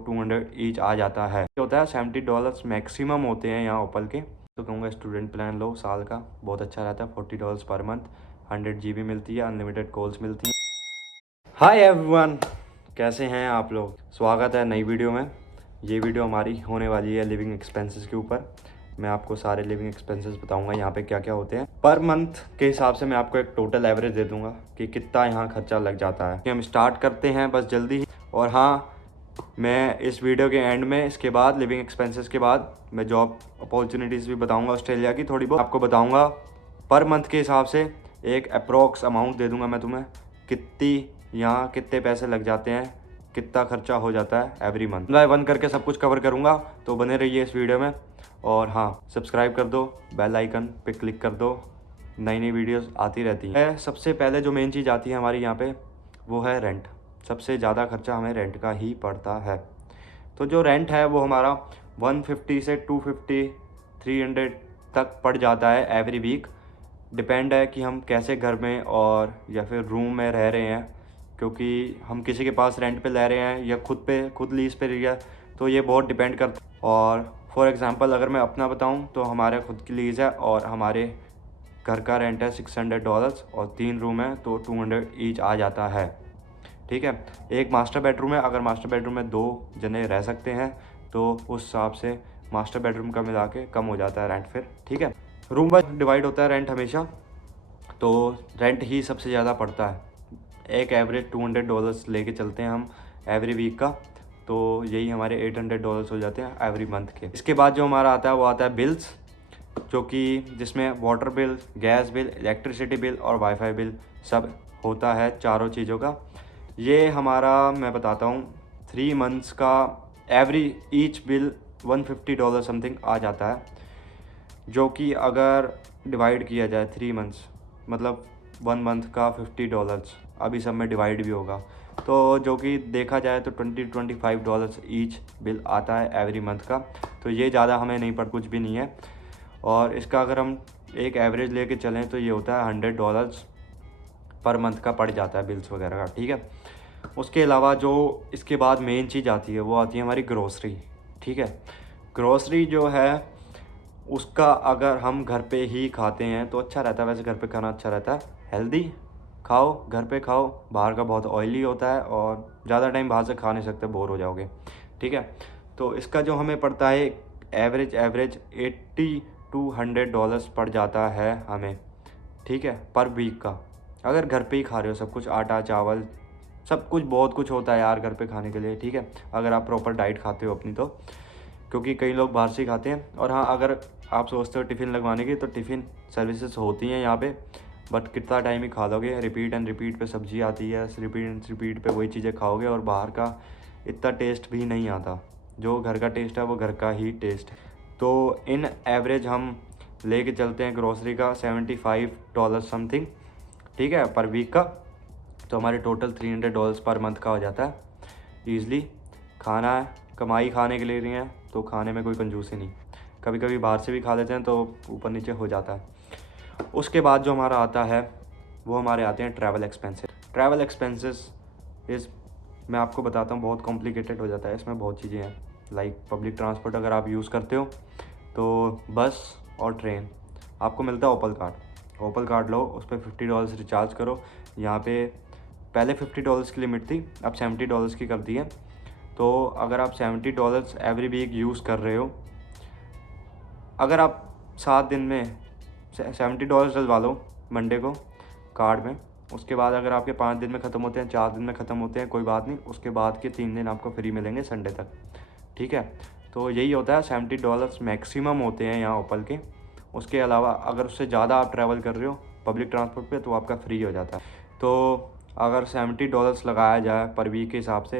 200 each आ जाता है। होता है $70 मैक्सिमम होते हैं यहाँ ओपल के। तो कहूँगा स्टूडेंट प्लान लो साल का, बहुत अच्छा रहता है। $40 पर मंथ, 100 GB मिलती है, अनलिमिटेड कॉल्स मिलती हैं। हाय एवरीवन, कैसे हैं आप लोग? स्वागत है नई वीडियो में। ये वीडियो हमारी होने वाली है लिविंग एक्सपेंसेस के ऊपर। मैं आपको सारे लिविंग एक्सपेंसेस बताऊंगा यहाँ पे क्या क्या होते हैं। पर मंथ के हिसाब से मैं आपको एक टोटल एवरेज दे दूंगा कि कितना यहाँ खर्चा लग जाता है। हम स्टार्ट करते हैं बस जल्दी ही। और हाँ, मैं इस वीडियो के एंड में इसके बाद लिविंग एक्सपेंसेस के बाद मैं जॉब अपॉर्चुनिटीज़ भी बताऊंगा ऑस्ट्रेलिया की, थोड़ी बहुत आपको बताऊंगा। पर मंथ के हिसाब से एक अप्रोक्स अमाउंट दे दूंगा मैं तुम्हें, यहाँ कितने पैसे लग जाते हैं, कितना खर्चा हो जाता है एवरी मंथ। बाय वन करके सब कुछ कवर करूंगा, तो बने रहिए इस वीडियो में। और हाँ, सब्सक्राइब कर दो, बेल आइकन पे क्लिक कर दो, नई नई वीडियोस आती रहती हैं। सबसे पहले जो मेन चीज़ आती है हमारी यहाँ पे वो है रेंट। सबसे ज़्यादा खर्चा हमें रेंट का ही पड़ता है। तो जो रेंट है वो हमारा 150 से 250 300 तक पड़ जाता है एवरी वीक। डिपेंड है कि हम कैसे घर में और या फिर रूम में रह रहे हैं, क्योंकि हम किसी के पास रेंट पे ले रहे हैं या खुद लीज पे लिया, तो ये बहुत डिपेंड करता है। और फॉर एग्ज़ाम्पल अगर मैं अपना बताऊं तो हमारे खुद की लीज़ है और हमारे घर का रेंट है $600 और 3 रूम है तो 200 ईच आ जाता है। ठीक है, एक मास्टर बेडरूम है। अगर मास्टर बेडरूम में 2 जने रह सकते हैं तो उस हिसाब से मास्टर बेडरूम का मिला के कम हो जाता है रेंट फिर। ठीक है, रूम वाइज डिवाइड होता है रेंट हमेशा, तो रेंट ही सबसे ज़्यादा पड़ता है। एक एवरेज $200 लेके चलते हैं हम एवरी वीक का, तो यही हमारे $800 हो जाते हैं एवरी मंथ के। इसके बाद जो हमारा आता है वो आता है बिल्स, जो कि जिसमें water bill, gas bill, electricity bill और वाईफाई बिल सब होता है, चारों चीज़ों का। ये हमारा मैं बताता हूँ 3 मंथ्स का एवरी ईच बिल $150 समथिंग आ जाता है, जो कि अगर डिवाइड किया जाए 3 मंथ्स मतलब 1 मंथ का $50 अभी सब में डिवाइड भी होगा, तो जो कि देखा जाए तो $20-25 ईच बिल आता है एवरी मंथ का। तो ये ज़्यादा हमें नहीं पड़, कुछ भी नहीं है। और इसका अगर हम एक एवरेज लेके चलें तो ये होता है $100 पर मंथ का पड़ जाता है बिल्स वगैरह का। ठीक है, उसके अलावा जो इसके बाद मेन चीज़ आती है वो आती है हमारी ग्रोसरी। ठीक है, ग्रोसरी जो है उसका अगर हम घर पे ही खाते हैं तो अच्छा रहता है। वैसे घर पे खाना अच्छा रहता है, हेल्दी खाओ, घर पे खाओ। बाहर का बहुत ऑयली होता है और ज़्यादा टाइम बाहर से खा नहीं सकते, बोर हो जाओगे। ठीक है, तो इसका जो हमें पड़ता है एवरेज $80-100 पड़ जाता है हमें। ठीक है, पर वीक का। अगर घर पे ही खा रहे हो सब कुछ, आटा चावल सब कुछ, बहुत कुछ होता है यार घर पे खाने के लिए। ठीक है, अगर आप प्रॉपर डाइट खाते हो अपनी, तो क्योंकि कई लोग बाहर से खाते हैं। और हाँ, अगर आप सोचते हो टिफ़िन लगवाने की, तो टिफ़िन सर्विसेज होती हैं यहाँ पे, बट कितना टाइम ही खा लोगे। रिपीट एंड रिपीट पे सब्जी आती है, रिपीट एंड रिपीट पे वही चीज़ें खाओगे और बाहर का इतना टेस्ट भी नहीं आता। जो घर का टेस्ट है वो घर का ही टेस्ट है। तो इन एवरेज हम लेके चलते हैं ग्रोसरी का $75 समथिंग। ठीक है, पर वीक का। तो हमारे टोटल $300 पर मंथ का हो जाता है ईज़िली। खाना है, कमाई खाने के लिए नहीं है, तो खाने में कोई कंजूसी नहीं। कभी कभी बाहर से भी खा लेते हैं तो ऊपर नीचे हो जाता है। उसके बाद जो हमारा आता है वो हमारे आते हैं ट्रैवल एक्सपेंसेस। ट्रैवल एक्सपेंसेस मैं आपको बताता हूँ, बहुत कॉम्प्लिकेटेड हो जाता है। इसमें बहुत चीज़ें हैं, लाइक पब्लिक ट्रांसपोर्ट अगर आप यूज़ करते हो तो बस और ट्रेन, आपको मिलता है ओपल कार्ड। ओपल कार्ड लो, उस पर $50 रिचार्ज करो। यहाँ पे पहले $50 की लिमिट थी, अब $70 की कर दी है। तो अगर आप $70 एवरी वीक यूज़ कर रहे हो, अगर आप 7 दिन में $70 डलवा लो मंडे को कार्ड में, उसके बाद अगर आपके 5 दिन में ख़त्म होते हैं, 4 दिन में ख़त्म होते हैं, कोई बात नहीं, उसके बाद के 3 दिन आपको फ्री मिलेंगे संडे तक। ठीक है, तो यही होता है, $70 मैक्सिमम होते हैं यहाँ ओपल के। उसके अलावा अगर उससे ज़्यादा आप ट्रैवल कर रहे हो पब्लिक ट्रांसपोर्ट पे तो आपका फ्री हो जाता है। तो अगर $70 लगाया जाए पर वीक के हिसाब से,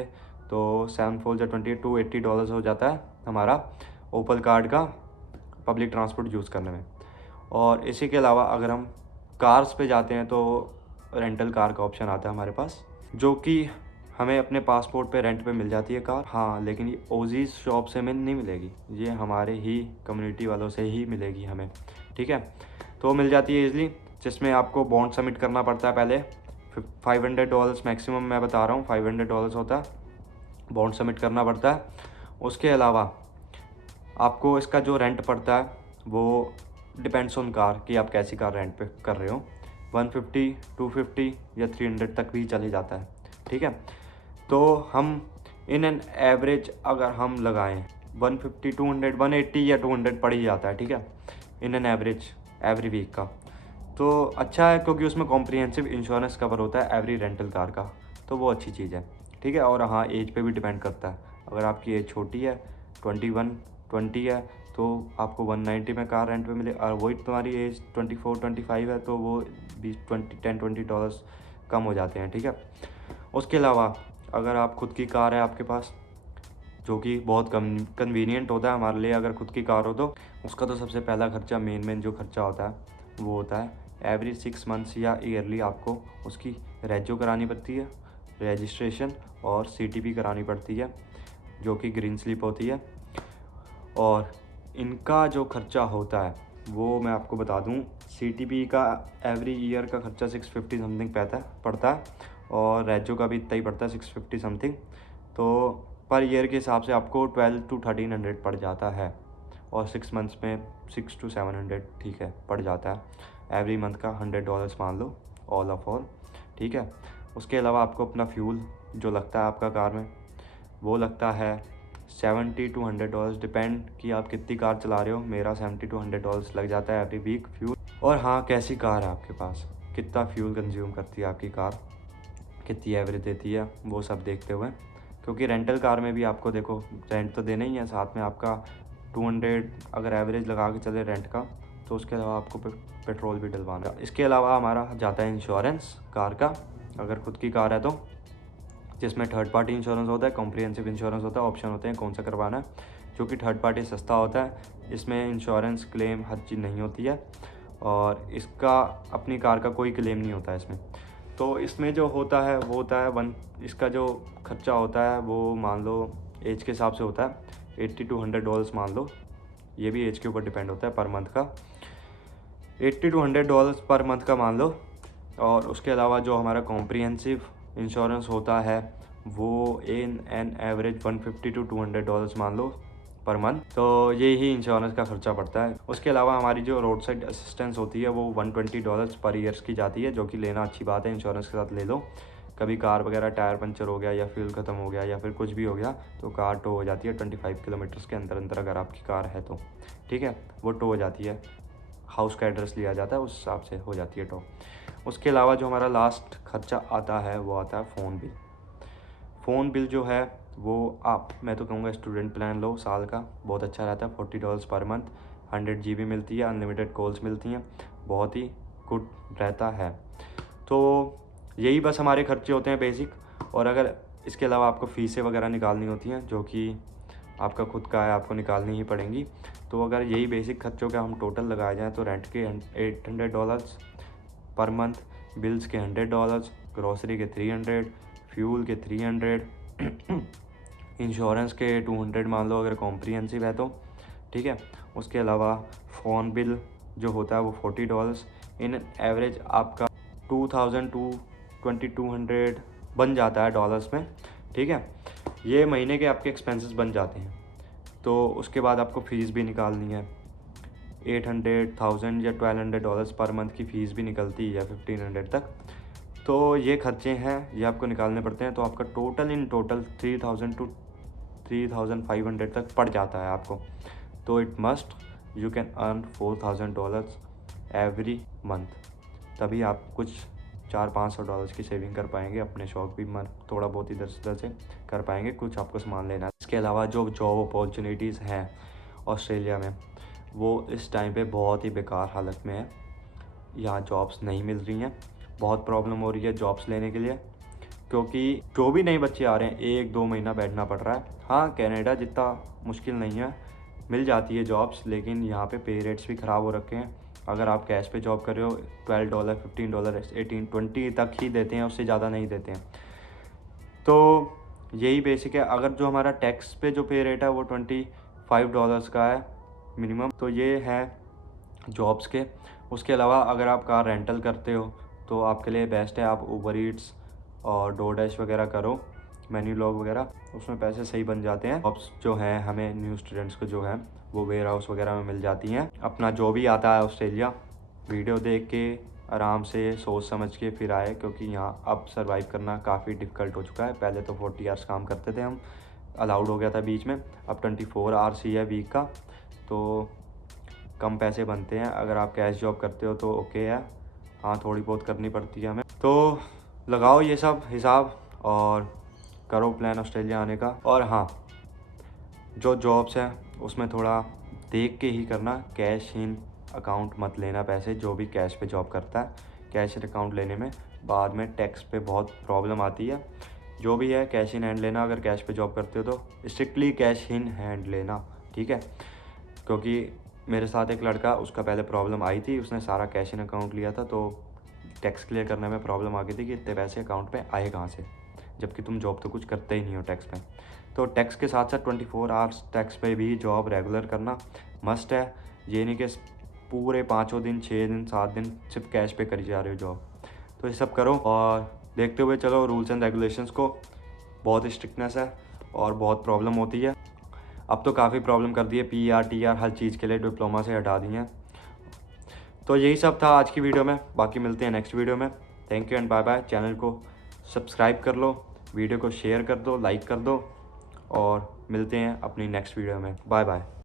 तो 7 4 $22 हो जाता है हमारा ओपल कार्ड का पब्लिक ट्रांसपोर्ट यूज़ करने में। और इसी के अलावा अगर हम कार्स पे जाते हैं तो रेंटल कार का ऑप्शन आता है हमारे पास, जो कि हमें अपने पासपोर्ट पे रेंट पे मिल जाती है कार। हाँ, लेकिन ये ओजीज शॉप से हमें नहीं मिलेगी, ये हमारे ही कम्युनिटी वालों से ही मिलेगी हमें। ठीक है, तो मिल जाती है ईज़िली, जिसमें आपको बॉन्ड सबमिट करना पड़ता है पहले। $500 मैक्सिमम मैं बता रहा हूँ, $500 होता है। बॉन्ड सबमिट करना पड़ता है। उसके अलावा आपको इसका जो रेंट पड़ता है वो डिपेंड्स ऑन कार कि आप कैसी कार रेंट पे कर रहे हो। 150, 250 या 300 तक भी चले जाता है, ठीक है। तो हम इन एन एवरेज अगर हम लगाएं 150, 200, 180 या 200 पड़ ही जाता है, ठीक है, in an average every week का। तो अच्छा है क्योंकि उसमें कॉम्प्रिहेंसिव इंश्योरेंस कवर होता है एवरी रेंटल कार का, तो वो अच्छी चीज़ है, ठीक है। और हाँ, एज पे भी डिपेंड करता है। अगर आपकी एज छोटी है 21, 20 है तो आपको 190 में कार रेंट पे मिले, और वही तुम्हारी एज 24, 25 है तो वो 10, $20 कम हो जाते हैं, ठीक है। उसके अलावा अगर आप खुद की कार है आपके पास, जो कि बहुत कन्वीनियंट होता है हमारे लिए अगर खुद की कार हो, तो उसका तो सबसे पहला खर्चा मेन जो खर्चा होता है वो होता है एवरी 6 मंथ्स या ईयरली आपको उसकी रेजो करानी पड़ती है, रजिस्ट्रेशन, और CTP करानी पड़ती है जो कि ग्रीन स्लिप होती है। और इनका जो खर्चा होता है वो मैं आपको बता दूं, CTP का एवरी ईयर का खर्चा 650 समथिंग पड़ता है, और रेजो का भी इतना ही पड़ता है 650 समथिंग। तो पर ईयर के हिसाब से आपको 12 to 1300 पड़ जाता है, और 6 मंथ्स में 6 to 700, ठीक है, पड़ जाता है। एवरी मंथ का $100 मान लो ऑल ऑफ ऑल, ठीक है। उसके अलावा आपको अपना फ्यूल जो लगता है आपका कार में वो लगता है $70 to $100, डिपेंड कि आप कितनी कार चला रहे हो। मेरा $70 to $100 लग जाता है एवरी वीक फ्यूल। और हाँ, कैसी कार है आपके पास, कितना फ्यूल कंज्यूम करती है आपकी कार, कितनी एवरेज देती है, वो सब देखते हुए, क्योंकि रेंटल कार में भी आपको देखो रेंट तो देना ही है, साथ में आपका 200 अगर एवरेज लगा के चले रेंट का, तो उसके अलावा आपको पेट्रोल भी डलवाना। इसके अलावा हमारा जाता है इंश्योरेंस कार का, अगर खुद की कार है तो, जिसमें थर्ड पार्टी इंश्योरेंस होता है, कॉम्प्रिहेंसिव इंश्योरेंस होता है, ऑप्शन होते हैं कौन सा करवाना है, जो कि थर्ड पार्टी सस्ता होता है। इसमें इंश्योरेंस क्लेम हर चीज़ नहीं होती है, और इसका अपनी कार का कोई क्लेम नहीं होता है इसमें। तो इसमें जो होता है वो होता है इसका जो खर्चा होता है वो मान लो एज के हिसाब से होता है $80 to $100 मान लो, ये भी एज के ऊपर डिपेंड होता है पर मंथ का, $80 to $100 पर मंथ का मान लो। और उसके अलावा जो हमारा कॉम्प्रिहेंसिव इंश्योरेंस होता है वो इन एन एवरेज $150 to $200 मान लो पर मंथ। तो ये ही इंश्योरेंस का खर्चा पड़ता है। उसके अलावा हमारी जो रोड साइड असिस्टेंस होती है वो $120 पर ईयर्स की जाती है, जो कि लेना अच्छी बात है, इंश्योरेंस के साथ ले लो। कभी कार वगैरह टायर पंचर हो गया या फ्यूल ख़त्म हो गया या फिर कुछ भी हो गया तो कार टो हो जाती है 25 किलोमीटर्स के अंदर अंदर अगर आपकी कार है तो, ठीक है, वो टो हो जाती है। हाउस का एड्रेस लिया जाता है, उस हिसाब से हो जाती है टो। उसके अलावा जो हमारा लास्ट खर्चा आता है वो आता है फ़ोन बिल। फ़ोन बिल जो है वो मैं तो कहूँगा स्टूडेंट प्लान लो साल का, बहुत अच्छा रहता है। $40 पर मंथ, 100 GB मिलती है, अनलिमिटेड कॉल्स मिलती हैं, बहुत ही गुड रहता है। तो यही बस हमारे खर्चे होते हैं बेसिक। और अगर इसके अलावा आपको फ़ीसें वगैरह निकालनी होती हैं जो कि आपका खुद का है, आपको निकालनी ही पड़ेंगी। तो अगर यही बेसिक खर्चों का हम टोटल लगाए जाएँ तो रेंट के $800 पर मंथ, बिल्स के $100, ग्रॉसरी के 300, फ्यूल के 300, इंश्योरेंस के 200 मान लो अगर कॉम्प्रिहेंसिव है तो, ठीक है। उसके अलावा फ़ोन बिल जो होता है वो $40, इन एवरेज आपका 2000 to 2200 बन जाता है डॉलर्स में, ठीक है। ये महीने के आपके एक्सपेंसेस बन जाते हैं। तो उसके बाद आपको फ़ीस भी निकालनी है, 800, 1000 या $1200 पर मंथ की फ़ीस भी निकलती है, या 1500 तक। तो ये खर्चे हैं, ये आपको निकालने पड़ते हैं। तो आपका इन टोटल 3000 to 3500 तक पड़ जाता है आपको। तो it must you can earn $4000 every month, तभी आप कुछ $400-500 की सेविंग कर पाएंगे, अपने शौक भी थोड़ा बहुत इधर से उधर से कर पाएंगे, कुछ आपको सामान लेना है। इसके अलावा जो जॉब अपॉर्चुनिटीज़ हैं ऑस्ट्रेलिया में वो इस टाइम पे बहुत ही बेकार हालत में है। यहाँ जॉब्स नहीं मिल रही हैं, बहुत प्रॉब्लम हो रही है जॉब्स लेने के लिए, क्योंकि जो भी नए बच्चे आ रहे हैं 1-2 महीना बैठना पड़ रहा है। हाँ, कनाडा जितना मुश्किल नहीं है, मिल जाती है जॉब्स, लेकिन यहाँ पे पे रेट्स भी ख़राब हो रखे हैं। अगर आप कैश पे जॉब कर रहे हो $12, $15, 18, 20 तक ही देते हैं, उससे ज़्यादा नहीं देते हैं। तो यही बेसिक है। अगर जो हमारा टैक्स पे जो पे रेट है वो $25 का है मिनिमम। तो ये है जॉब्स के। उसके अलावा अगर आप कार रेंटल करते हो तो आपके लिए बेस्ट है, आप ऊबर ईट्स और डोरडैश वगैरह करो, मेन्यू लॉग वगैरह, उसमें पैसे सही बन जाते हैं। जॉब्स जो हैं हमें न्यू स्टूडेंट्स को जो है वो वेयर हाउस वगैरह में मिल जाती हैं। अपना जो भी आता है ऑस्ट्रेलिया वीडियो देख के आराम से सोच समझ के फिर आए, क्योंकि यहाँ अब सर्वाइव करना काफ़ी डिफ़िकल्ट हो चुका है। पहले तो 40 आवर्स काम करते थे हम, अलाउड हो गया था बीच में, अब 24 आवर्स ही है वीक का, तो कम पैसे बनते हैं। अगर आप कैश जॉब करते हो तो ओके है, हाँ थोड़ी बहुत करनी पड़ती है हमें। तो लगाओ ये सब हिसाब और करो प्लान ऑस्ट्रेलिया आने का। और हाँ, जो जॉब्स हैं उसमें थोड़ा देख के ही करना, कैश इन अकाउंट मत लेना पैसे, जो भी कैश पे जॉब करता है। कैश इन अकाउंट लेने में बाद में टैक्स पे बहुत प्रॉब्लम आती है। जो भी है कैश इन हैंड लेना, अगर कैश पे जॉब करते हो तो स्ट्रिक्टली कैश इन हैंड लेना, ठीक है। क्योंकि मेरे साथ एक लड़का, उसका पहले प्रॉब्लम आई थी, उसने सारा कैश इन अकाउंट लिया था, तो टैक्स क्लियर करने में प्रॉब्लम आ गई थी कि इतने पैसे अकाउंट पे आए कहाँ से, जबकि तुम जॉब तो कुछ करते ही नहीं हो टैक्स में। तो टैक्स के साथ साथ 24 आवर्स टैक्स पे भी जॉब रेगुलर करना मस्ट है। ये नहीं कि पूरे 5 दिन 6 दिन 7 दिन सिर्फ कैश पे करी जा रहे हो जॉब। तो ये सब करो और देखते हुए चलो रूल्स एंड रेगुलेशंस को। बहुत स्ट्रिक्टनेस है और बहुत प्रॉब्लम होती है। अब तो काफ़ी प्रॉब्लम कर दी है, PR TR हर चीज़ के लिए डिप्लोमा से हटा दी हैं। तो यही सब था आज की वीडियो में, बाकी मिलते हैं नेक्स्ट वीडियो में। Thank you and bye bye. Channel को सब्सक्राइब कर लो, वीडियो को शेयर कर दो, लाइक कर दो, और मिलते हैं अपनी नेक्स्ट वीडियो में। Bye bye.